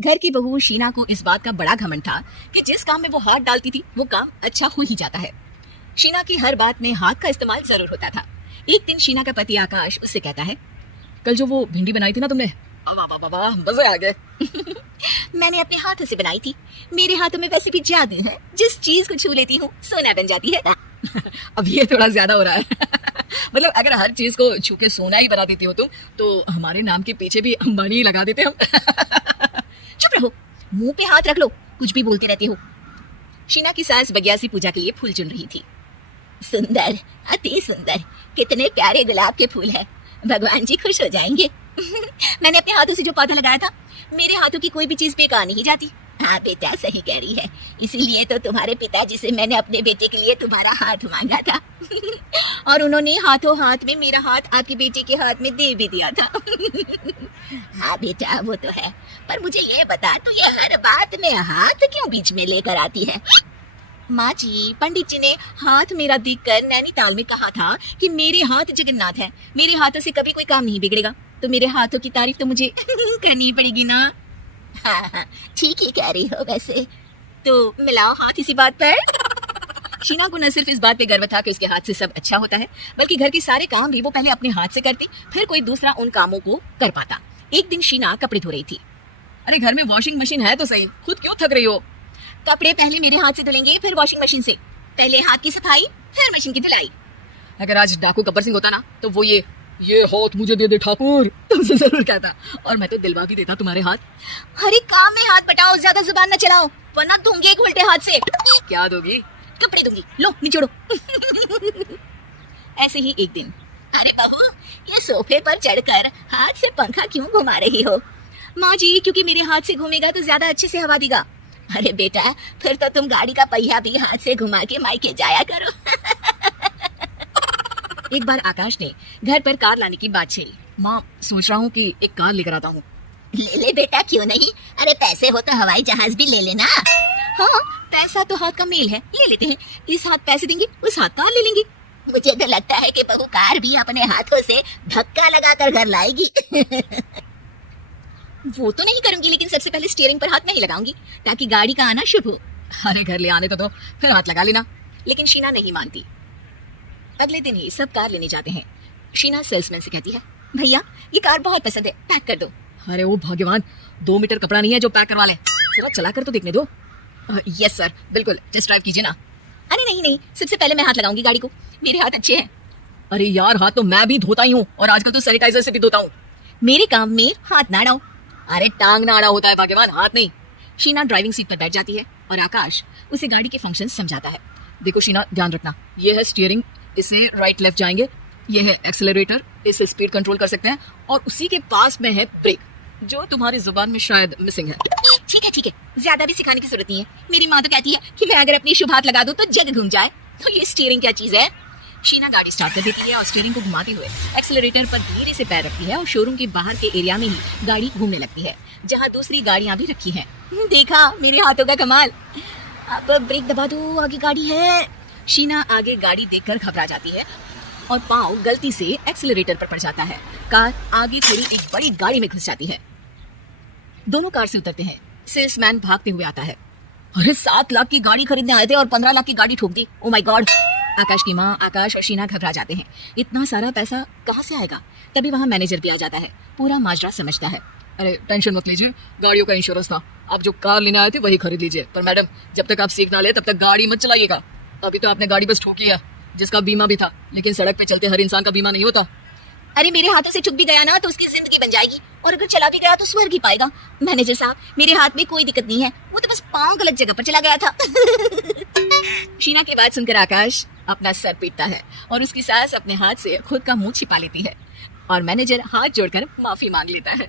घर की बहू शीना को इस बात का बड़ा घमंड था कि जिस काम में वो हाथ डालती थी वो काम अच्छा हो ही जाता है। शीना की हर बात में हाथ का इस्तेमाल जरूर होता था। एक दिन शीना का पति आकाश उससे कहता है, कल जो वो भिंडी बनाई थी ना तुमने, वाह मजे आ गए। मैंने अपने हाथों से बनाई थी। मेरे हाथों में वैसे भी जादू है, जिस चीज को छू लेती हूँ सोना बन जाती है। अब ये थोड़ा ज्यादा हो रहा है। मतलब अगर हर चीज को छू के सोना ही बना देती हो तुम, तो हमारे नाम के पीछे भी अंबानी ही लगा देते हम। चुप रहो, मुंह पे हाथ रख लो, कुछ भी बोलती रहती हो। शीना की सास बग्यासी पूजा के लिए फूल चुन रही थी। सुंदर, अति सुंदर, कितने प्यारे गुलाब के फूल हैं, भगवान जी खुश हो जाएंगे। मैंने अपने हाथों से जो पौधा लगाया था, मेरे हाथों की कोई भी चीज बेकार नहीं जाती। हाँ बेटा, सही कह रही है, इसीलिए तो तुम्हारे पिताजी से मैंने अपने बेटे के लिए तुम्हारा हाथ मांगा था। और उन्होंने हाथों हाथ में मेरा हाथ आपके बेटे के हाथ में दे भी दिया था। हाँ बेटा, वो तो है, पर मुझे ये बता, तू ये हर बात में हाथ क्यों बीच में लेकर आती है? माँ जी, पंडित जी ने हाथ मेरा देखकर नैनीताल में कहा था कि मेरे हाथ जगन्नाथ है, मेरे हाथों से कभी कोई काम नहीं बिगड़ेगा, तो मेरे हाथों की तारीफ तो मुझे करनी पड़ेगी ना। हाँ, ठीक ही कह रही हो वैसे, तो मिलाओ हाथ इसी बात पर। शीना को न सिर्फ इस बात पे गर्व था कि उसके हाथ से सब अच्छा होता है, बल्कि घर के सारे काम भी वो पहले अपने हाथ से करती, फिर कोई दूसरा उन कामों को कर पाता। एक दिन शीना कपड़े धो रही थी। अरे घर में वॉशिंग मशीन है तो सही, खुद क्यों थक रही हो? कपड़े पहले मेरे हाथ से धुलेंगे, फिर वॉशिंग मशीन से। पहले हाथ की सफाई, फिर मशीन की धुलाई। अगर आज डाकू गब्बर सिंह होता ना, तो वो ये हाथ मुझे दे दे ठाकुर, तुमसे जरूर कहता, और मैं तो दिलवा भी देता तुम्हारे हाथ। हर एक काम में हाथ बटाओ, ज्यादा जुबान न चलाओ, वरना दूंगी एक उल्टे हाथ से। क्या दोगी? कपड़े दूंगी, लो निचोड़ो। ऐसे ही एक दिन, अरे बहू, ये सोफे पर चढ़कर हाथ से पंखा क्यों घुमा रही हो? माँ जी, क्योंकि मेरे हाथ से घूमेगा तो ज्यादा अच्छे से हवा देगा। अरे बेटा, फिर तो तुम गाड़ी का पहिया भी हाथ से घुमा के मायके जाया करो। एक बार आकाश ने घर पर कार लाने की बात छेड़ी। माँ, सोच रहा हूँ कि एक कार लेकर आता हूँ। ले ले बेटा, क्यों नहीं? अरे पैसे हो तो हवाई जहाज भी ले लेना। हाँ, पैसा तो हाथ का मेल है, ले लेते हैं। इस हाथ पैसे देंगे, उस हाथ कार ले लेंगे। मुझे तो लगता है कि बहू कार भी अपने हाथों से धक्का लगाकर घर लाएगी। वो तो नहीं करूंगी, लेकिन सबसे पहले स्टीयरिंग पर हाथ नहीं लगाऊंगी, ताकि गाड़ी का आना शुभ हो। अरे घर ले आने तो दो, फिर हाथ लगा लेना। लेकिन शीना नहीं मानती। अगले दिन ही सब कार लेने जाते हैं। शीना सेल्समैन से कहती है, भैया ये कार बहुत पसंद है, पैक कर दो। अरे वो भगवान, 2 मीटर कपड़ा नहीं है जो पैक करवा ले, जरा चला कर तो देखने दो। यस सर, बिल्कुल, टेस्ट ड्राइव कीजिए ना। अरे नहीं, सबसे पहले मैं हाथ लगाऊंगी गाड़ी को, मेरे हाथ अच्छे हैं। अरे यार, हाथ तो मैं भी धोता ही हूँ, और आजकल तो सैनिटाइजर से भी धोता हूँ। मेरे काम में हाथ ना अड़ाओ। अरे टांग ना अड़ा होता है भगवान, हाथ नहीं। शीना ड्राइविंग सीट पर बैठ जाती है और आकाश उसे गाड़ी के फंक्शन समझाता है। देखो शीना, ध्यान रखना, ये है स्टीयरिंग, इसे राइट लेफ्ट जाएंगे, ये है एक्सेलरेटर, इससे स्पीड कंट्रोल कर सकते हैं, और उसी के पास में है ब्रेक, जो तुम्हारी जुबान में शायद मिसिंग है। ठीक है, ज्यादा भी सिखाने की जरूरत नहीं है। मेरी माँ तो कहती है कि मैं अगर अपनी शुभ हाथ लगा दूं तो जग घूम जाए, तो ये स्टीयरिंग क्या चीज है? शीना गाड़ी स्टार्ट कर देती है और स्टीयरिंग को घुमाते हुए एक्सेलरेटर पर धीरे से पैर रखती है, और शोरूम के बाहर के एरिया में ही गाड़ी घूमने लगती है, जहाँ दूसरी गाड़ियां भी रखी हैं। देखा मेरे हाथों का कमाल। अब ब्रेक दबा दो, आगे गाड़ी है। शीना आगे गाड़ी देखकर घबरा जाती है और पाँव गलती से एक्सेलरेटर पर पड़ जाता है। कार आगे थोड़ी एक बड़ी गाड़ी में घुस जाती है। दोनों कार से उतरते हैं। सेल्समैन भागते हुए आता है। अरे 7 लाख की गाड़ी खरीदने आए थे और 15 लाख की गाड़ी ठोक दी। Oh my God. आकाश की माँ, आकाश और शीना घबरा जाते हैं। इतना सारा पैसा कहाँ से आएगा? तभी वहाँ मैनेजर भी आ जाता है, पूरा माजरा समझता है। अरे टेंशन मत लीजिए, गाड़ियों का इंश्योरेंस था, आप जो कार लेने आए थे वही खरीद लीजिए, पर मैडम जब तक आप सीख ना ले तब तक गाड़ी मत चलाइएगा। अभी तो आपने गाड़ी बस ठोकी है, जिसका बीमा भी था, लेकिन सड़क पे चलते हर इंसान का बीमा नहीं होता। अरे मेरे हाथों से चुक भी गया ना तो उसकी जिंदगी बन जाएगी, और अगर चला भी गया तो स्वर्ग ही पाएगा। मैनेजर साहब, मेरे हाथ में कोई दिक्कत नहीं है, वो तो बस पाँव गलत जगह पर चला गया था। शीना की बात सुनकर आकाश अपना सर पीटता है, और उसकी सास अपने हाथ से खुद का मुंह छिपा लेती है, और मैनेजर हाथ जोड़कर माफी मांग लेता है।